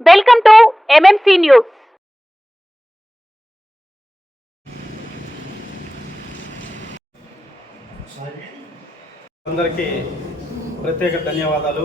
Welcome to MMC news అందరికీ ప్రత్యేక ధన్యవాదాలు.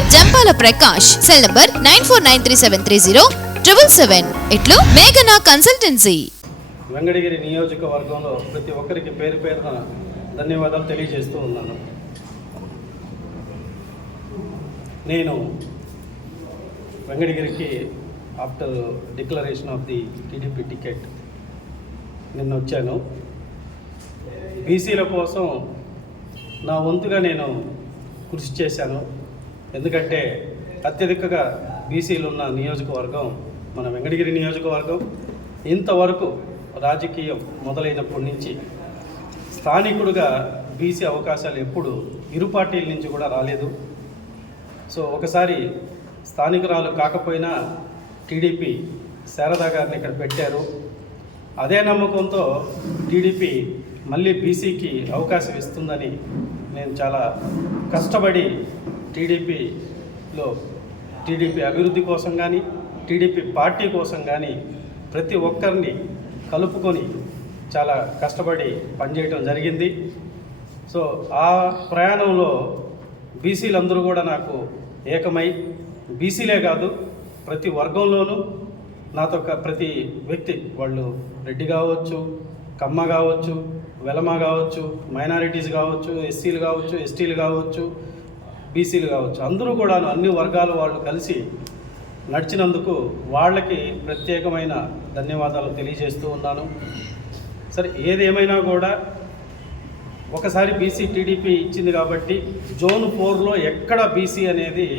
Jampala Prakash cell number nine four nine three seven three zero triple seven. ఇట్లు మేఘనా consultancy. Venkatagiri నియోజకవర్గంలో ప్రతి ఒక్కరికి పేరు పేరున ధన్యవాదాలు తెలియజేస్తూ ఉన్నాను. నేను వెంకటగిరికి after declaration of the TDP ticket నిన్న వచ్చాను. బీసీల కోసం నా వంతుగా నేను కృషి చేశాను. ఎందుకంటే అత్యధికగా బీసీలు ఉన్న నియోజకవర్గం మన వెంకటగిరి నియోజకవర్గం ఇంతవరకు రాజకీయం మొదలైనప్పటి నుంచి స్థానికుడుగా బీసీ అవకాశాలు ఎప్పుడు ఇరు పార్టీల నుంచి కూడా రాలేదు. సో ఒకసారి స్థానికురాలు కాకపోయినా టీడీపీ శారదా గారిని ఇక్కడ పెట్టారు. అదే నమ్మకంతో టీడీపీ మళ్ళీ బీసీకి అవకాశం ఇస్తుందని నేను చాలా కష్టపడి టీడీపీలో టీడీపీ అభివృద్ధి కోసం కానీ టీడీపీ పార్టీ కోసం కానీ ప్రతి ఒక్కరిని కలుపుకొని చాలా కష్టపడి పనిచేయడం జరిగింది. సో ఆ ప్రయాణంలో బీసీలందరూ కూడా నాకు ఏకమై బీసీలే కాదు ప్రతి వర్గంలోనూ నాతో ప్రతి వ్యక్తి వాళ్ళు రెడ్డి కావచ్చు కమ్మ కావచ్చు వెలమ కావచ్చు మైనారిటీస్ కావచ్చు ఎస్సీలు కావచ్చు ఎస్టీలు కావచ్చు బీసీలు కావచ్చు అందరూ కూడా అన్ని వర్గాల వాళ్ళు కలిసి నడిచినందుకు వాళ్ళకి ప్రత్యేకమైన ధన్యవాదాలు తెలియజేస్తూ ఉన్నాను. సరే ఏదేమైనా కూడా ఒకసారి బీసీ టీడీపీ ఇచ్చింది కాబట్టి జోన్ ఫోర్లో ఎక్కడ బీసీ అనేది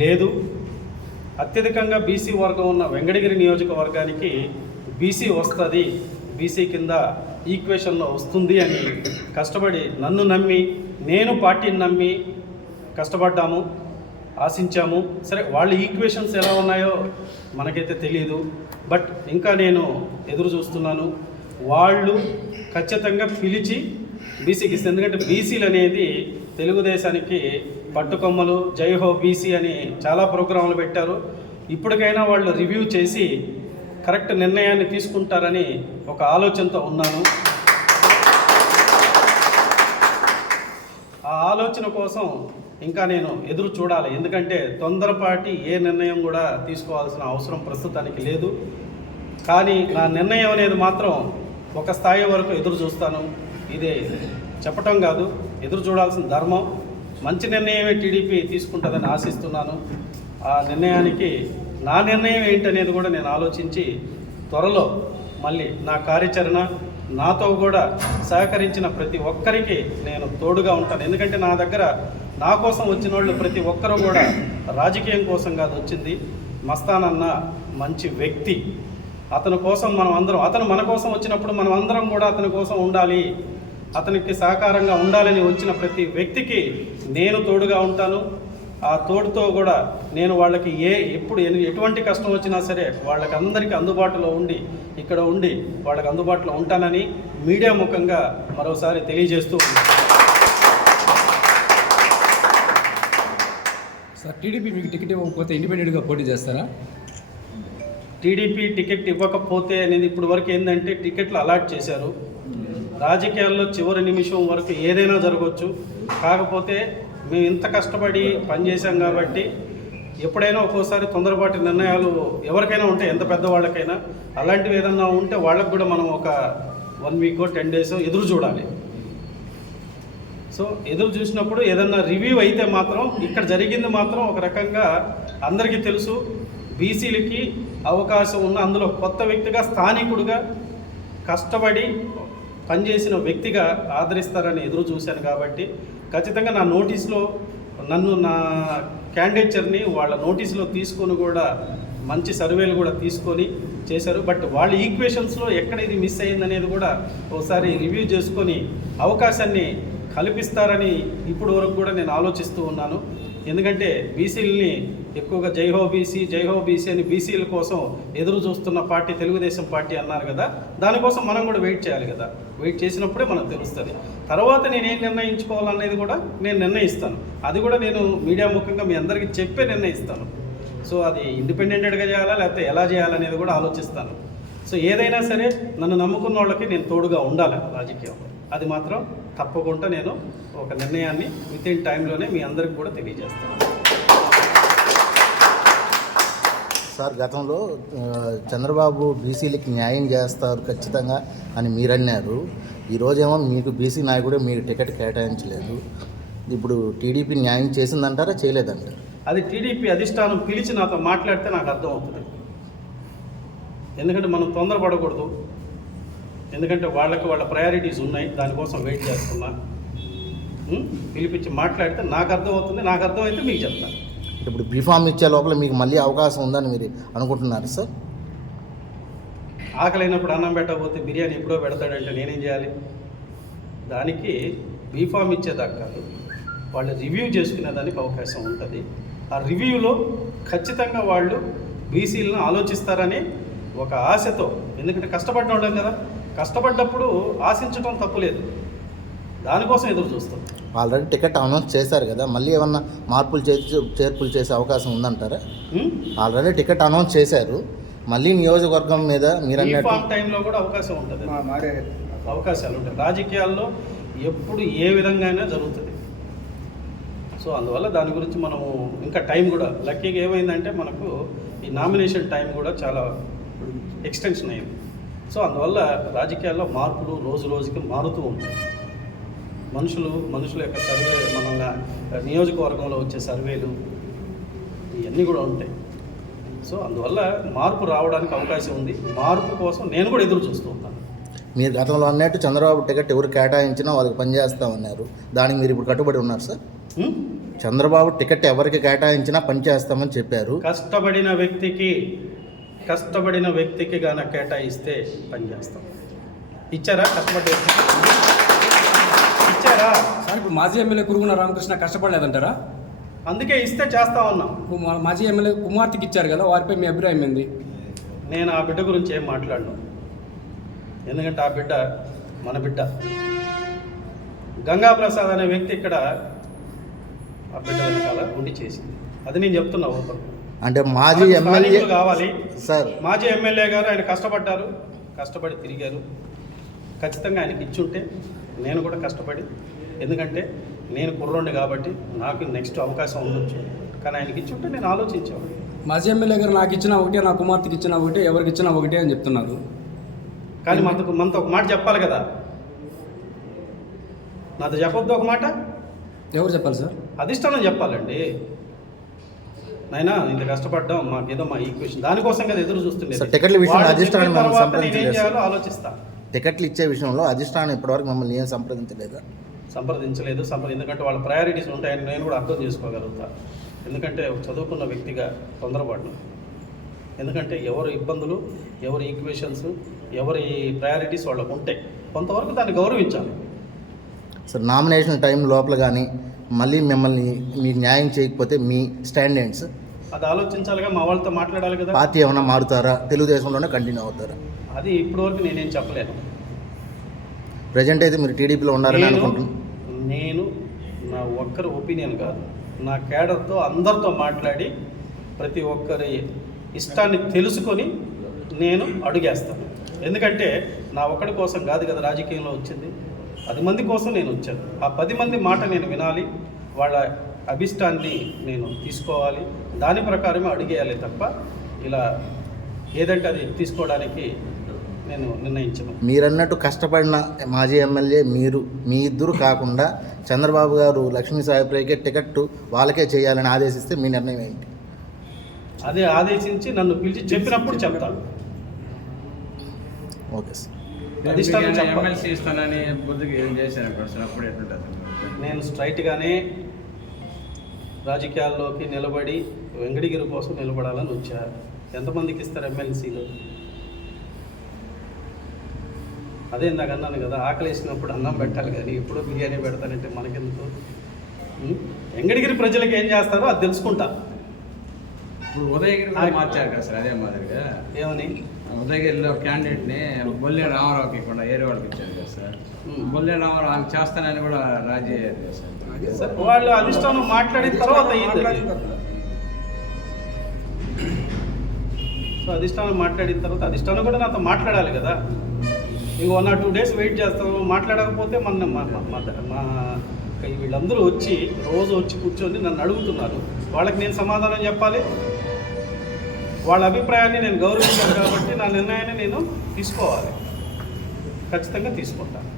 లేదు. అత్యధికంగా బీసీ వర్గం ఉన్న వెంకటగిరి నియోజకవర్గానికి బీసీ వస్తుంది బీసీ కింద ఈక్వేషన్లో వస్తుంది అని కష్టపడి నన్ను నమ్మి నేను పార్టీని నమ్మి కష్టపడ్డాము ఆశించాము. సరే వాళ్ళ ఈక్వేషన్స్ ఎలా ఉన్నాయో మనకైతే తెలియదు బట్ ఇంకా నేను ఎదురు చూస్తున్నాను. వాళ్ళు ఖచ్చితంగా పిలిచి బీసీకి ఇస్తే ఎందుకంటే బీసీలు అనేది తెలుగుదేశానికి పట్టుకొమ్మలు జై హో బీసీ అని చాలా ప్రోగ్రాంలు పెట్టారు. ఇప్పటికైనా వాళ్ళు రివ్యూ చేసి కరెక్ట్ నిర్ణయాన్ని తీసుకుంటారని ఒక ఆలోచనతో ఉన్నాను. ఆ ఆలోచన కోసం ఇంకా నేను ఎదురు చూడాలి. ఎందుకంటే తొందరపాటి ఏ నిర్ణయం కూడా తీసుకోవాల్సిన అవసరం ప్రస్తుతానికి లేదు. కానీ నా నిర్ణయం అనేది మాత్రం ఒక స్థాయి వరకు ఎదురు చూస్తాను. ఇదే చెప్పటం కాదు ఎదురు చూడాల్సిన ధర్మం. మంచి నిర్ణయమే టీడీపీ తీసుకుంటుందని ఆశిస్తున్నాను. ఆ నిర్ణయానికి నా నిర్ణయం ఏంటనేది కూడా నేను ఆలోచించి త్వరలో మళ్ళీ నా కార్యాచరణ నాతో కూడా సహకరించిన ప్రతి ఒక్కరికి నేను తోడుగా ఉంటాను. ఎందుకంటే నా దగ్గర నా కోసం వచ్చిన వాళ్ళు ప్రతి ఒక్కరూ కూడా రాజకీయం కోసం కాదు వచ్చింది మస్తానన్న మంచి వ్యక్తి. అతని కోసం మనం అందరం అతను మన కోసం వచ్చినప్పుడు మనం అందరం కూడా అతని కోసం ఉండాలి. అతనికి సహకారంగా ఉండాలని వచ్చిన ప్రతి వ్యక్తికి నేను తోడుగా ఉంటాను. ఆ తోడుతో కూడా నేను వాళ్ళకి ఏ ఎప్పుడు ఎటువంటి కష్టం వచ్చినా సరే వాళ్ళకి అందరికీ అందుబాటులో ఉండి ఇక్కడ ఉండి వాళ్ళకి అందుబాటులో ఉంటానని మీడియా ముఖంగా మరోసారి తెలియజేస్తూ సార్ టీడీపీ మీకు టికెట్ ఇవ్వకపోతే ఇండిపెండెంట్గా పోటీ చేస్తారా? టీడీపీ టికెట్ ఇవ్వకపోతే అనేది ఇప్పుడు వరకు ఏంటంటే టికెట్లు అలాట్ చేశారు. రాజకీయాల్లో చివరి నిమిషం వరకు ఏదైనా జరగవచ్చు కాకపోతే మేము ఇంత కష్టపడి పనిచేసాం కాబట్టి ఎప్పుడైనా ఒక్కోసారి తొందరపాటి నిర్ణయాలు ఎవరికైనా ఉంటాయి ఎంత పెద్దవాళ్ళకైనా అలాంటివి ఏదన్నా ఉంటే వాళ్ళకు కూడా మనం ఒక వన్ వీకో టెన్ డేస్ ఎదురు చూడాలి. సో ఎదురు చూసినప్పుడు ఏదన్నా రివ్యూ అయితే మాత్రం ఇక్కడ జరిగింది మాత్రం ఒక రకంగా అందరికీ తెలుసు. బీసీలకి అవకాశం ఉన్న అందులో కొత్త వ్యక్తిగా స్థానికుడిగా కష్టపడి పనిచేసిన వ్యక్తిగా ఆదరిస్తారని ఎదురు చూశాను కాబట్టి ఖచ్చితంగా నా నోటీస్లో నన్ను నా క్యాండిడేచర్ని వాళ్ళ నోటీసులో తీసుకొని కూడా మంచి సర్వేలు కూడా తీసుకొని చేశారు. బట్ వాళ్ళ ఈక్వేషన్స్లో ఎక్కడ ఇది మిస్ అయిందనేది కూడా ఒకసారి రివ్యూ చేసుకొని అవకాశాన్ని కల్పిస్తారని ఇప్పుడు వరకు కూడా నేను ఆలోచిస్తూ ఉన్నాను. ఎందుకంటే బీసీలని ఎక్కువగా జైహో బీసీ జైహో బీసీ అని బీసీల కోసం ఎదురు చూస్తున్న పార్టీ తెలుగుదేశం పార్టీ అన్నారు కదా దానికోసం మనం కూడా వెయిట్ చేయాలి కదా. వెయిట్ చేసినప్పుడే మనకు తెలుస్తుంది. తర్వాత నేను ఏం నిర్ణయించుకోవాలనేది కూడా నేను నిర్ణయిస్తాను. అది కూడా నేను మీడియా ముఖంగా మీ అందరికీ చెప్పే నిర్ణయిస్తాను. సో అది ఇండిపెండెంట్గా చేయాలా లేకపోతే ఎలా చేయాలనేది కూడా ఆలోచిస్తాను. సో ఏదైనా సరే నన్ను నమ్ముకున్న వాళ్ళకి నేను తోడుగా ఉండాలి రాజకీయంలో. అది మాత్రం తప్పకుండా నేను ఒక నిర్ణయాన్ని విత్ ఇన్ టైంలోనే మీ అందరికి కూడా తెలియజేస్తాను. సార్ గతంలో చంద్రబాబు బీసీలకి న్యాయం చేస్తారు ఖచ్చితంగా అని మీరు అన్నారు ఈరోజేమో మీకు బీసీ నాయకుడే మీకు టికెట్ కేటాయించలేదు. ఇప్పుడు టీడీపీ న్యాయం చేసిందంటారా చేయలేదంటారా? అది టీడీపీ అధిష్టానం పిలిచి నాతో మాట్లాడితే నాకు అర్థమవుతుంది. ఎందుకంటే మనం తొందరపడకూడదు. ఎందుకంటే వాళ్ళకి వాళ్ళ ప్రయారిటీస్ ఉన్నాయి దానికోసం వెయిట్ చేస్తున్నా? పిలిపించి మాట్లాడితే నాకు అర్థమవుతుంది నాకు అర్థమైతే మీకు చెప్తాను ఇప్పుడు బీఫామ్ ఇచ్చే లోపల మీకు మళ్ళీ అవకాశం ఉందని మీరు అనుకుంటున్నారు సార్? ఆకలినప్పుడు అన్నం పెట్టకపోతే బిర్యానీ ఎప్పుడో పెడతాడంటే నేనేం చేయాలి? దానికి బీఫామ్ ఇచ్చేదాకా కాదు వాళ్ళు రివ్యూ చేసుకునే దానికి అవకాశం ఉంటుంది. ఆ రివ్యూలో ఖచ్చితంగా వాళ్ళు బీసీలను ఆలోచిస్తారని ఒక ఆశతో ఎందుకంటే కష్టపడిన వాళ్ళం కదా కష్టపడ్డప్పుడు ఆశించడం తప్పులేదు. దానికోసం ఎదురు చూస్తాం. ఆల్రెడీ టికెట్ అనౌన్స్ చేశారు కదా మళ్ళీ ఏమన్నా మార్పులు చేసి చేర్పులు చేసే అవకాశం ఉందంటారా? ఆల్రెడీ టికెట్ అనౌన్స్ చేశారు మళ్ళీ నియోజకవర్గం మీద మీరు టైంలో కూడా అవకాశం ఉంటుంది. అవకాశాలు ఉంటాయి. రాజకీయాల్లో ఎప్పుడు ఏ విధంగా అయినా జరుగుతుంది. సో అందువల్ల దాని గురించి మనము ఇంకా టైం కూడా లక్కీగా ఏమైందంటే మనకు ఈ నామినేషన్ టైం కూడా చాలా ఎక్స్టెన్షన్ అయింది. సో అందువల్ల రాజకీయాల్లో మార్పులు రోజు రోజుకి మారుతూ ఉంటాయి. మనుషులు మనుషుల యొక్క సర్వే మన నియోజకవర్గంలో వచ్చే సర్వేలు ఇవన్నీ కూడా ఉంటాయి. సో అందువల్ల మార్పు రావడానికి అవకాశం ఉంది. మార్పు కోసం నేను కూడా ఎదురు చూస్తూ ఉంటాను. మీరు గతంలో అన్నట్టు చంద్రబాబు టికెట్ ఎవరు కేటాయించినా వాళ్ళకి పనిచేస్తామన్నారు దానికి మీరు ఇప్పుడు కట్టుబడి ఉన్నారు సార్? చంద్రబాబు టికెట్ ఎవరికి కేటాయించినా పనిచేస్తామని చెప్పారు. కష్టపడిన వ్యక్తికి కష్టపడిన వ్యక్తికి గాన కేటాయిస్తే పనిచేస్తాం ఇచ్చారా వ్యక్తికి? ఇచ్చారా? సార్ ఇప్పుడు మాజీ ఎమ్మెల్యే కురుగున రామకృష్ణ కష్టపడలేదంటారా? అందుకే ఇస్తే చేస్తా ఉన్నాం. మాజీ ఎమ్మెల్యే కుమార్తెకి ఇచ్చారు కదా వారిపై మీ అభిప్రాయం ఏంది? నేను ఆ బిడ్డ గురించి ఏం మాట్లాడను. ఎందుకంటే ఆ బిడ్డ మన బిడ్డ. గంగా ప్రసాద్ అనే వ్యక్తి ఇక్కడ ఆ బిడ్డ వెనకాల ఉండి చేసింది. అది నేను చెప్తున్నా ఊరితో. అంటే మాజీ ఎమ్మెల్యే కావాలి. సార్. మాజీ ఎమ్మెల్యే గారు ఆయన కష్టపడ్డారు. కష్టపడి తిరిగారు. ఖచ్చితంగా ఆయనకి ఇచ్చుంటే నేను కూడా కష్టపడి ఎందుకంటే నేను కుర్రోండి కాబట్టి నాకు నెక్స్ట్ అవకాశం ఉండొచ్చు. కానీ ఆయనకి ఇచ్చుంటే నేను ఆలోచించాను మాజీ ఎమ్మెల్యే గారు నాకు ఇచ్చిన ఒకటే నా కుమార్తెకి ఇచ్చిన ఒకటే ఎవరికి ఇచ్చిన ఒకటే అని చెప్తున్నారు. కానీ మనకు మనతో ఒక మాట చెప్పాలి కదా. నాతో చెప్పొద్దు ఒక మాట? ఎవరు చెప్పాలి సార్? అధిష్టానం చెప్పాలండి. నాయనా ఇంత కష్టపడ్డాం మాకేదో మా ఈక్వేషన్ దానికోసం కదా ఎదురు చూస్తుండే సార్, టికెట్ల విషయంలో అధిష్టానం నేనేం చేయాలో. ఆలోచిస్తా. టికెట్లు ఇచ్చే విషయంలో అధిష్టానం ఇప్పటివరకు మమ్మల్ని ఏం సంప్రదించలేదా? సంప్రదించలేదు సంప్ర ఎందుకంటే వాళ్ళ ప్రయారిటీస్ ఉంటాయని నేను కూడా అర్థం చేసుకోగలుగుతా. ఎందుకంటే చదువుకున్న వ్యక్తిగా తొందరపడను. ఎందుకంటే ఎవరి ఇబ్బందులు ఎవరి ఈక్వేషన్స్ ఎవరి ప్రయారిటీస్ వాళ్ళకు ఉంటాయి కొంతవరకు దాన్ని గౌరవించాలి. సార్ నామినేషన్ టైం లోపల కానీ మళ్ళీ మిమ్మల్ని మీకు న్యాయం చేయకపోతే మీ స్టాండర్డ్స్. అది ఆలోచించాలిగా మా వాళ్ళతో మాట్లాడాలి కదా. పార్టీ ఏమైనా మారుతారా? తెలుగుదేశంలోనే కంటిన్యూ అవుతారా? అది ఇప్పటివరకు నేనేం చెప్పలేను ప్రజెంట్ అయితే మీరు టీడీపీలో ఉన్నారని నేను అనుకుంటున్నాను నేను నా ఒక్కరి ఒపీనియన్ కాదు. నా కేడర్తో అందరితో మాట్లాడి ప్రతి ఒక్కరి ఇష్టాన్ని తెలుసుకొని నేను అడుగేస్తాను. ఎందుకంటే నా ఒక్కడి కోసం కాదు కదా రాజకీయంలో వచ్చింది. పది మంది కోసం నేను వచ్చాను. ఆ పది మంది మాట నేను వినాలి. వాళ్ళ అభిష్టాన్ని నేను తీసుకోవాలి. దాని ప్రకారమే అడిగేయాలి తప్ప ఇలా ఏదంటే అది తీసుకోవడానికి నేను నిర్ణయించను. మీరన్నట్టు కష్టపడిన మాజీ ఎమ్మెల్యే మీరు మీ ఇద్దరు కాకుండా చంద్రబాబు గారు లక్ష్మీ సాయిప్రయ్యకే టికెట్ వాళ్ళకే చేయాలని ఆదేశిస్తే మీ నిర్ణయం ఏంటి? అదే ఆదేశించి నన్ను పిలిచి చెప్పినప్పుడు చెప్తాను ఓకే సార్. ఎమ్మెల్సీ ఇస్తానని బుద్ధికి ఏం చేశాను అప్పుడు ఎట్లుంటుంది నేను స్ట్రైట్గానే రాజకీయాల్లోకి నిలబడి వెంకటగిరి కోసం నిలబడాలని వచ్చా. ఎంతమందికి ఇస్తారు ఎమ్మెల్సీలు అదే ఇందాక అన్నాను కదా ఆకలి వేసినప్పుడు అన్నం పెట్టాలి కానీ ఇప్పుడు బిర్యానీ పెడతానంటే మనకెందుకు? ఉం? వెంకటగిరి ప్రజలకు ఏం చేస్తారో అది తెలుసుకుంటా. ఇప్పుడు ఉదయగిరి మార్చారు కదా సార్ అదే మాదిరిగా. ఏమని? ఉదయగిరిలో క్యాండిడేట్ని బొల్లే రామారావుకి ఏరే వాళ్ళకి ఇచ్చారు కదా సార్. బొల్లే రామారావు ఆమె చేస్తానని కూడా రాజీ అయ్యారు కదా సార్. వాళ్ళు అధిష్టానం మాట్లాడిన తర్వాత. సో అధిష్టానం మాట్లాడిన తర్వాత అధిష్టానం కూడా నాతో మాట్లాడాలి కదా. ఇంక one or two days wait చేస్తాము మాట్లాడకపోతే మన మా వీళ్ళందరూ వచ్చి రోజు వచ్చి కూర్చొని నన్ను అడుగుతున్నారు. వాళ్ళకి నేను సమాధానం చెప్పాలి వాళ్ళ అభిప్రాయాన్ని నేను గౌరవించాను కాబట్టి నా నిర్ణయాన్ని నేను తీసుకోవాలి. ఖచ్చితంగా తీసుకుంటాను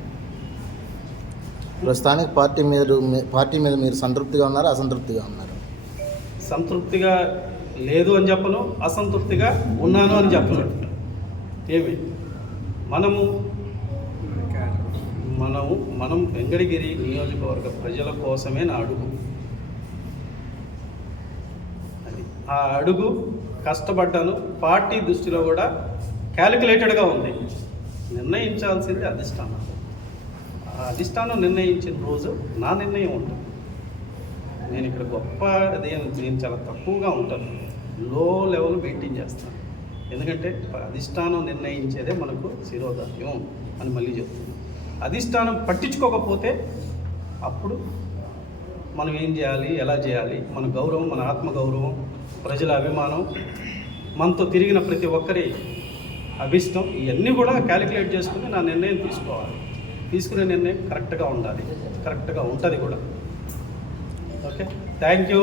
ప్రస్తుతానికి పార్టీ మీద పార్టీ మీద మీరు సంతృప్తిగా ఉన్నారా అసంతృప్తిగా ఉన్నారు? సంతృప్తిగా లేదు అని చెప్పను అసంతృప్తిగా ఉన్నాను అని చెప్పను. ఏమి? మనము మనము మనం వెంకటగిరి నియోజకవర్గ ప్రజల కోసమే నా అడుగు. అది. ఆ అడుగు కష్టపడ్డాను. పార్టీ దృష్టిలో కూడా క్యాలిక్యులేటెడ్గా ఉంది. నిర్ణయించాల్సింది అధిష్టానం. ఆ అధిష్టానం నిర్ణయించిన రోజు నా నిర్ణయం ఉంటుంది. నేను ఇక్కడ గొప్ప అదేం నేను చాలా తక్కువగా ఉంటాను. లో లెవెల్ మెయింటైన్ చేస్తాను. ఎందుకంటే అధిష్టానం నిర్ణయించేదే మనకు శిరోధార్యం అని మళ్ళీ చెప్తున్నాను అధిష్టానం పట్టించుకోకపోతే అప్పుడు మనం ఏం చేయాలి? ఎలా చేయాలి? మన గౌరవం మన ఆత్మగౌరవం ప్రజల అభిమానం మనతో తిరిగిన ప్రతి ఒక్కరి అభిష్టం ఇవన్నీ కూడా క్యాలిక్యులేట్ చేసుకుని నా నిర్ణయం తీసుకోవాలి. తీసుకునే నిర్ణయం కరెక్ట్గా ఉండాలి. కరెక్ట్గా ఉంటుంది కూడా. ఓకే? Thank you.